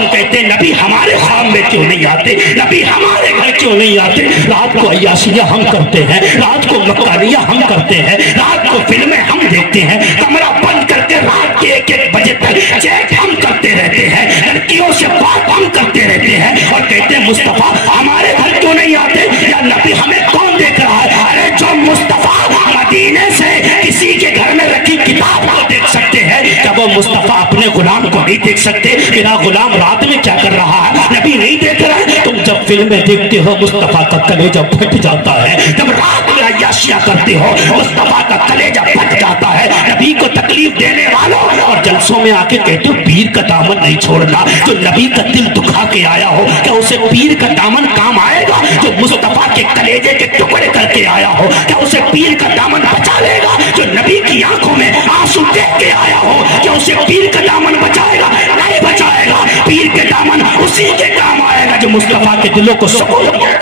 تم کہتے ہیں نبی ہمارے خواب میں کیوں نہیں آتے, نبی ہمارے گھر کیوں نہیں آتے. رات کو عیاشیاں ہم کرتے ہیں, رات کو مکاریاں ہم کرتے ہیں, رات کو فلمیں ہم دیکھتے ہیں, کمرہ بند کر کے رات کے 1-1 بجے تک چیٹ ہم کرتے رہتے ہیں, لڑکیوں سے بات ہم کرتے رہتے ہیں, اور کہتے ہیں مصطفیٰ ہمارے گھر کیوں نہیں آتے. یا نبی ہمیں کون دیکھ رہا ہے؟ ارے جو مصطفیٰ مدینے سے کسی کے گھر میں رکھی کتاب کو دیکھ سکتے ہیں, جب وہ مصطفیٰ اپنے غلام کو نہیں دیکھ سکتے, میرا غلام رات میں کیا کر رہا ہے نبی نہیں دیکھ رہا ہے. تم جب فلمیں دیکھتے ہو مصطفیٰ کا کلیجہ پھٹ جاتا ہے, جب رات میں عیاشیاں کرتے ہو مصطفیٰ کا کلیجہ پھٹ جاتا ہے. نبی کو تکلیف دینے والوں اور جلسوں میں آ کے کہتے ہو پیر کا دامن نہیں چھوڑنا. جو نبی کا دل دکھا کے آیا ہو کیا اسے پیر کا دامن کام آئے گا؟ جو مصطفیٰ کے کلیجے کے ٹکڑے کر کے آیا ہو کیا اسے پیر کا دامن بچا لے گا؟ جو نبی کی آنکھوں میں آنسو دیکھ کے آیا ہو کیا اسے پیر کا دامن بچائے گا؟ نہیں بچائے گا. پیر کے دامن اسی کے کام آئے گا جو مصطفیٰ کے دلوں کو سکون دے.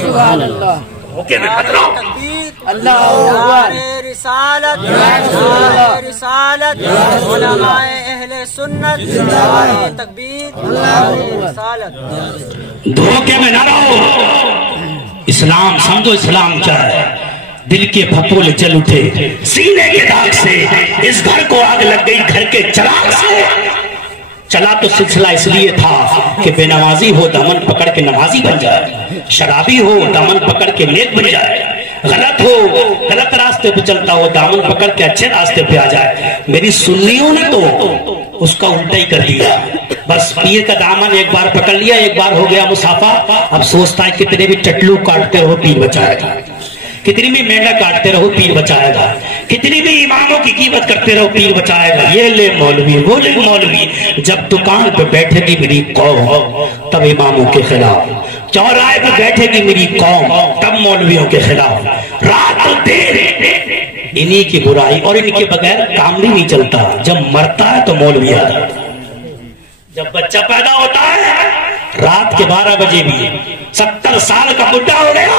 سبحان اللہ. اوکے میں پتہ ہوں اللہ رسالت رسالت علماء اہل سنت تکبیر رسالت. دھوکے میں نہ رہو. اسلام سمجھو اسلام کیا ہے. دل کے پھپھول جل اٹھے سینے کے داغ سے, اس گھر کو آگ لگ گئی گھر کے چراغ سے. چلا تو سلسلہ اس لیے تھا کہ بے نمازی ہو دامن پکڑ کے نمازی بن جائے, شرابی ہو دامن پکڑ کے نیک بن جائے, غلط ہو غلط راستے پہ چلتا ہو دامن پکڑ کے اچھے راستے پہ آ جائے. میری سنیوں نے تو اس کا الٹا ہی کر دیا. بس پیر کا دامن ایک بار پکڑ لیا, ایک بار ہو گیا مسافہ, اب سوچتا ہے کتنے بھی ٹٹلو کاٹتے رہو پیر بچائے گا, کتنی بھی مینڈا کاٹتے رہو پیر بچائے گا, کتنی بھی اماموں کی قیمت کرتے رہو پیر بچائے گا. یہ لے مولوی وہ لے مولوی. جب دکان پہ بیٹھے گی میری قوم تب اماموں کے خلاف, چوراہے پہ بیٹھے گی میری قوم تب مولویوں کے خلاف. رات دیر انہی کی برائی اور ان کے بغیر کام بھی نہیں چلتا. جب مرتا ہے تو مولوی آ جاتا, جب بچہ پیدا ہوتا ہے رات کے 12 بجے بھی 70 سال کا بڈھا ہو گیا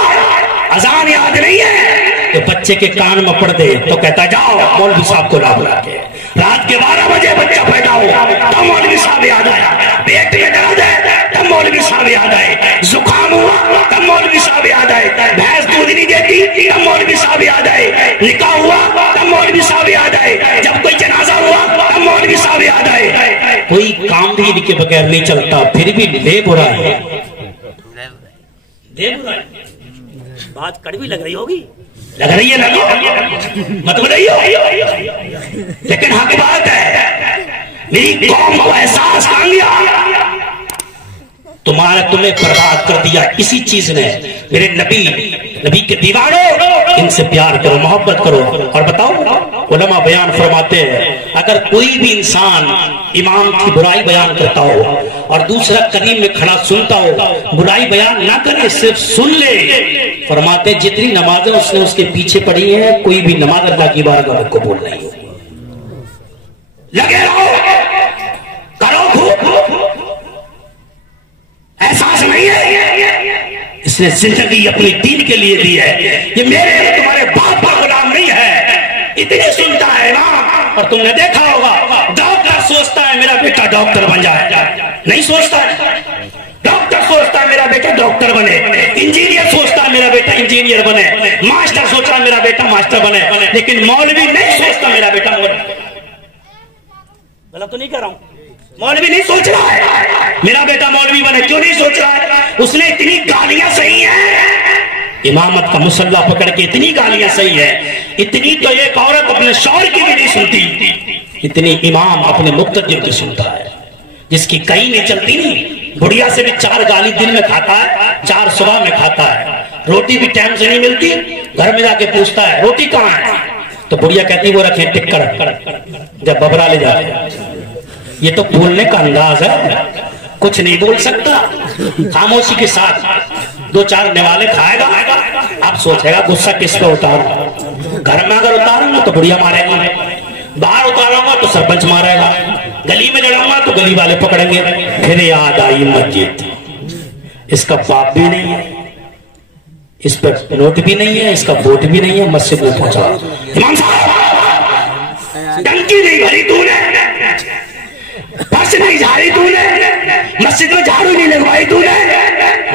اذان یاد نہیں ہے تو بچے کے کان میں پڑ دے تو کہتا جاؤ مولوی صاحب کو لا بلا کے. رات کے 12 بجے بچہ پیدا ہو تب مولوی صاحب یاد آیا, پیٹ میں درد ہے تب مولوی صاحب یاد آئے, زکام ہوا تب مولوی صاحب یاد آئے, بھینس دودھ نہیں دیتی تب مولوی صاحب یاد آئے, نکاح ہوا تب مولوی صاحب یاد آئے, جب کوئی جنازہ ہوا تب مولوی صاحب یاد آئے. کوئی کام بھی ان کے بغیر نہیں چلتا, پھر بھی لے برا ہے. بات کڑوی لگ رہی ہوگی, لگ رہی ہے مت رہی ہو, لیکن حق بات ہے. میری قوم کو احساس کہاں گیا, تمہیں برباد کر دیا اسی چیز نے. میرے نبی کے دیوانوں ان سے پیار کرو, محبت کرو. اور بتاؤ علماء بیان فرماتے ہیں اگر کوئی بھی انسان امام کی برائی بیان کرتا ہو اور دوسرا قریب میں کھڑا سنتا ہو, برائی بیان نہ کرے صرف سن لے, فرماتے جتنی نمازیں اس نے اس کے پیچھے پڑھی ہیں کوئی بھی نماز اللہ کی بارگاہ میں قبول نہیں ہوگی. لگے رہو کرو خوب, احساس نہیں ہے اس نے زندگی اپنی دین کے لیے دی ہے. یہ میرے تمہارے باپ کا غلام نہیں ہے. اتنی سنتا ہے امام, اور تم نے دیکھا ہوگا ڈاکٹر سوچتا ہے میرا بیٹا ڈاکٹر بن جائے, نہیں سوچتا ہے. ڈاکٹر سوچتا ہے میرا بیٹا ڈاکٹر بنے, انجینئر سوچتا ہے میرا بیٹا انجینئر بنے, ماسٹر سوچتا ہے میرا بیٹا ماسٹر بنے, لیکن مولوی نہیں سوچتا میرا بیٹا مولوی. غلط تو نہیں کر رہا ہوں, مولوی نہیں سوچ رہا ہے میرا بیٹا مولوی بنے. کیوں نہیں سوچ رہا ہے؟ اس نے اتنی گالیاں سہی ہیں, امامت کا مسلح پکڑ کے اتنی گالیاں سہی ہے, اتنی تو ایک عورت اپنے شوہر کی بھی نہیں سنتی, اتنی امام اپنے مقتدی کی سنتا ہے. جس کی کہیں نہیں چلتی نہیں, بڑھیا سے بھی 4 گالی دن میں کھاتا ہے, 4 صبح میں کھاتا ہے, روٹی بھی ٹائم سے نہیں ملتی, گھر میں جا کے پوچھتا ہے روٹی کہاں ہے, تو بڑھیا کہتی وہ رکھیں ٹک کر, جب ببرا لے جاتے ہیں. یہ تو بولنے کا انداز ہے, کچھ نہیں بول سکتا, خاموشی کے ساتھ 2-4 نوالے کھائے گا, آپ سوچے گا غصہ کس پہ اتاروں. گھر میں اگر اتاروں گا تو بڑھیا مارے گا, باہر اتاروں گا تو سرپنچ مارے گا, گلی میں لڑوں گا تو گلی والے پکڑیں گے. پھر یاد آئی مسجد, اس کا باپ بھی نہیں ہے, اس پر نوٹ بھی نہیں ہے, اس کا ووٹ بھی نہیں ہے, مسجد میں پہنچا. امام صاحب ڈنکی نہیں بھری تو نے, پرس نہیں جھاڑی تو نے,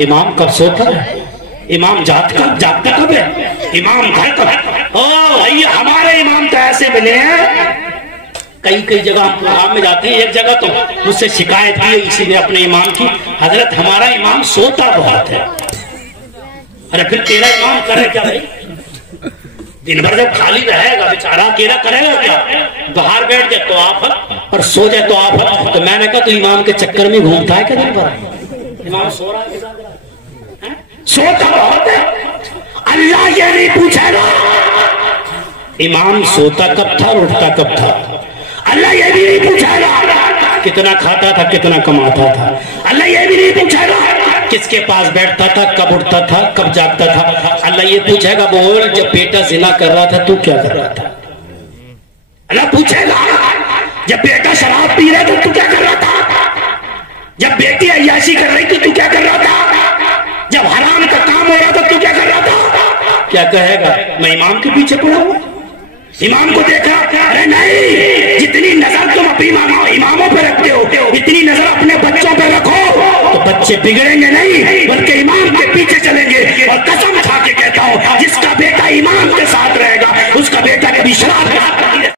امام کب سوتا ہے؟ امام جاگتا کب ہے؟ امام گھر کب ہے؟ بھائی ہمارے امام تو ایسے ملے ہیں، کئی جگہ ہم پروگرام میں جاتے ہیں، ایک جگہ تو مجھ سے شکایت کی اسی نے اپنے امام کی، حضرت ہمارا امام سوتا بہت ہے۔ ارے پھر تیرا امام کرے کیا بھائی؟ دن بھر جب خالی رہے گا بیچارہ اکیلا کرے گا کیا؟ باہر بیٹھ جائے تو آفت اور سو جائے تو آفت۔ تو میں نے کہا تو امام کے چکر میں گھومتا ہے کیا دن بھر؟ امام سو رہا ہے، سوتا بہت ہے، اللہ یہ نہیں پوچھے گا امام سوتا کب تھا اور اٹھتا کب تھا، اللہ یہ بھی نہیں پوچھے گا کتنا کھاتا تھا کتنا کماتا تھا، اللہ یہ بھی نہیں پوچھے گا کس کے پاس بیٹھتا تھا کب اٹھتا تھا کب جاگتا تھا، اللہ یہ پوچھے گا بول جب بیٹا زنا کر رہا تھا تو کیا کر رہا تھا، اللہ پوچھے گا جب بیٹا شراب پی رہا تھا تو کیا کر رہا تھا، جب بیٹی عیاشی کر رہی تھی تو کیا کر رہا تھا، جب حرام کا کام ہو رہا تھا تو کیا کر رہا تھا، کیا کہے گا میں امام کے پیچھے پڑا ہوں، امام کو دیکھا، ارے نہیں، جتنی نظر تم اپنی اماموں پہ رکھتے ہو اتنی نظر اپنے بچوں پہ رکھو تو بچے بگڑیں گے نہیں بلکہ امام کے